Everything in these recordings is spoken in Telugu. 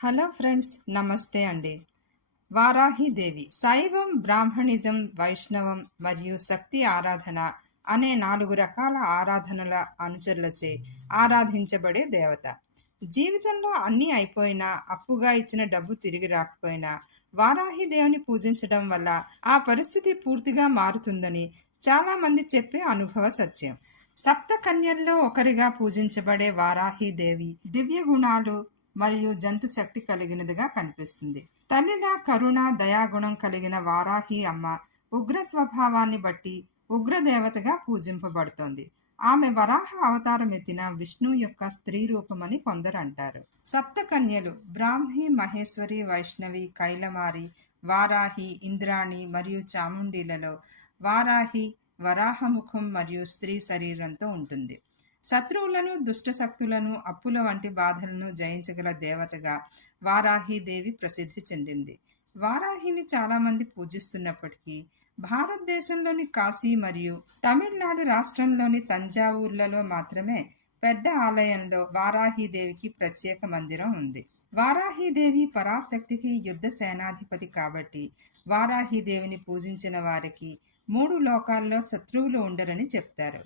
హలో ఫ్రెండ్స్ నమస్తే అండి. వారాహిదేవి శైవం బ్రాహ్మణిజం వైష్ణవం మరియు శక్తి ఆరాధన అనే నాలుగు రకాల ఆరాధనల అనుచరులచే ఆరాధించబడే దేవత. జీవితంలో అన్నీ అయిపోయినా అప్పుగా ఇచ్చిన డబ్బు తిరిగి రాకపోయినా వారాహిదేవిని పూజించడం వల్ల ఆ పరిస్థితి పూర్తిగా మారుతుందని చాలామంది చెప్పే అనుభవ సత్యం. సప్త కన్యల్లో ఒకరిగా పూజించబడే వారాహిదేవి దివ్య గుణాలు మరియు జంతు శక్తి కలిగినదిగా కనిపిస్తుంది. తల్లిన కరుణ దయాగుణం కలిగిన వారాహి అమ్మ ఉగ్ర స్వభావాన్ని బట్టి ఉగ్రదేవతగా పూజింపబడుతోంది. ఆమె వరాహ అవతారం ఎత్తిన విష్ణు యొక్క స్త్రీ రూపమని కొందరు అంటారు. సప్త కన్యలు బ్రాహ్మి మహేశ్వరి వైష్ణవి కైలమారి వారాహి ఇంద్రాణి మరియు చాముండీలలో వారాహి వరాహముఖం మరియు స్త్రీ శరీరంతో ఉంటుంది. శత్రువులను దుష్టశక్తులను అప్పుల వంటి బాధలను జయించగల దేవతగా వారాహీదేవి ప్రసిద్ధి చెందింది. వారాహిని చాలామంది పూజిస్తున్నప్పటికీ భారతదేశంలోని కాశీ మరియు తమిళనాడు రాష్ట్రంలోని తంజావూర్లలో మాత్రమే పెద్ద ఆలయంలో వారాహీదేవికి ప్రత్యేక మందిరం ఉంది. వారాహీదేవి పరాశక్తికి యుద్ధ సేనాధిపతి కాబట్టి వారాహీదేవిని పూజించిన వారికి మూడు లోకాల్లో శత్రువులు ఉండరని చెప్తారు.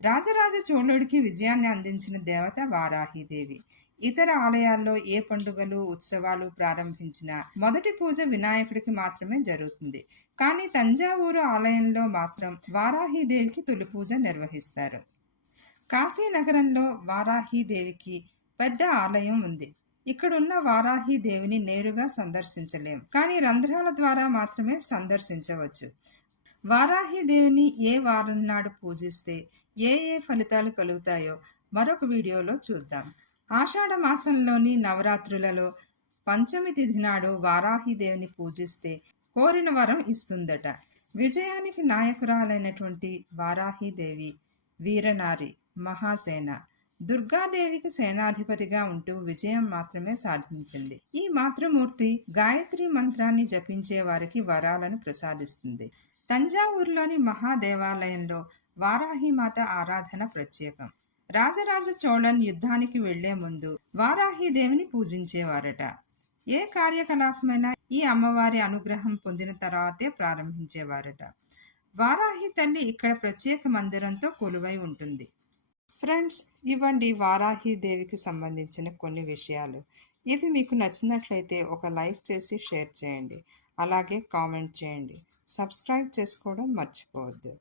రాజరాజ చోళుడికి విజయాన్ని అందించిన దేవత వారాహిదేవి. ఇతర ఆలయాల్లో ఏ పండుగలు ఉత్సవాలు ప్రారంభించినా మొదటి పూజ వినాయకుడికి మాత్రమే జరుగుతుంది. కానీ తంజావూరు ఆలయంలో మాత్రం వారాహీదేవికి తొలి పూజ నిర్వహిస్తారు. కాశీ నగరంలో వారాహిదేవికి పెద్ద ఆలయం ఉంది. ఇక్కడున్న వారాహిదేవిని నేరుగా సందర్శించలేం. కానీ రంధ్రాల ద్వారా మాత్రమే సందర్శించవచ్చు. వారాహి దేవిని ఏ వారం నాడు పూజిస్తే ఏ ఏ ఫలితాలు కలుగుతాయో మరొక వీడియోలో చూద్దాం. ఆషాఢ మాసంలోని నవరాత్రులలో పంచమి తిథి నాడు వారాహిదేవిని పూజిస్తే కోరిన వరం ఇస్తుందట. విజయానికి నాయకురాలైనటువంటి వారాహిదేవి వీరనారి మహాసేన. దుర్గాదేవికి సేనాధిపతిగా ఉంటూ విజయం మాత్రమే సాధించింది. ఈ మాతృమూర్తి గాయత్రి మంత్రాన్ని జపించే వారికి వరాలను ప్రసాదిస్తుంది. తంజావూరులోని మహాదేవాలయంలో వారాహిమాత ఆరాధన ప్రత్యేకం. రాజరాజ చోళన్ యుద్ధానికి వెళ్ళే ముందు వారాహిదేవిని పూజించేవారట. ఏ కార్యకలాపమైనా ఈ అమ్మవారి అనుగ్రహం పొందిన తర్వాతే ప్రారంభించేవారట. వారాహి తల్లి ఇక్కడ ప్రత్యేక మందిరంతో కొలువై ఉంటుంది. ఫ్రెండ్స్ ఇవ్వండి వారాహి దేవికి సంబంధించిన కొన్ని విషయాలు. ఇవి మీకు నచ్చినట్లయితే ఒక లైక్ చేసి షేర్ చేయండి. అలాగే కామెంట్ చేయండి. సబ్స్క్రైబ్ చేసుకోవడం మర్చిపోవద్దు.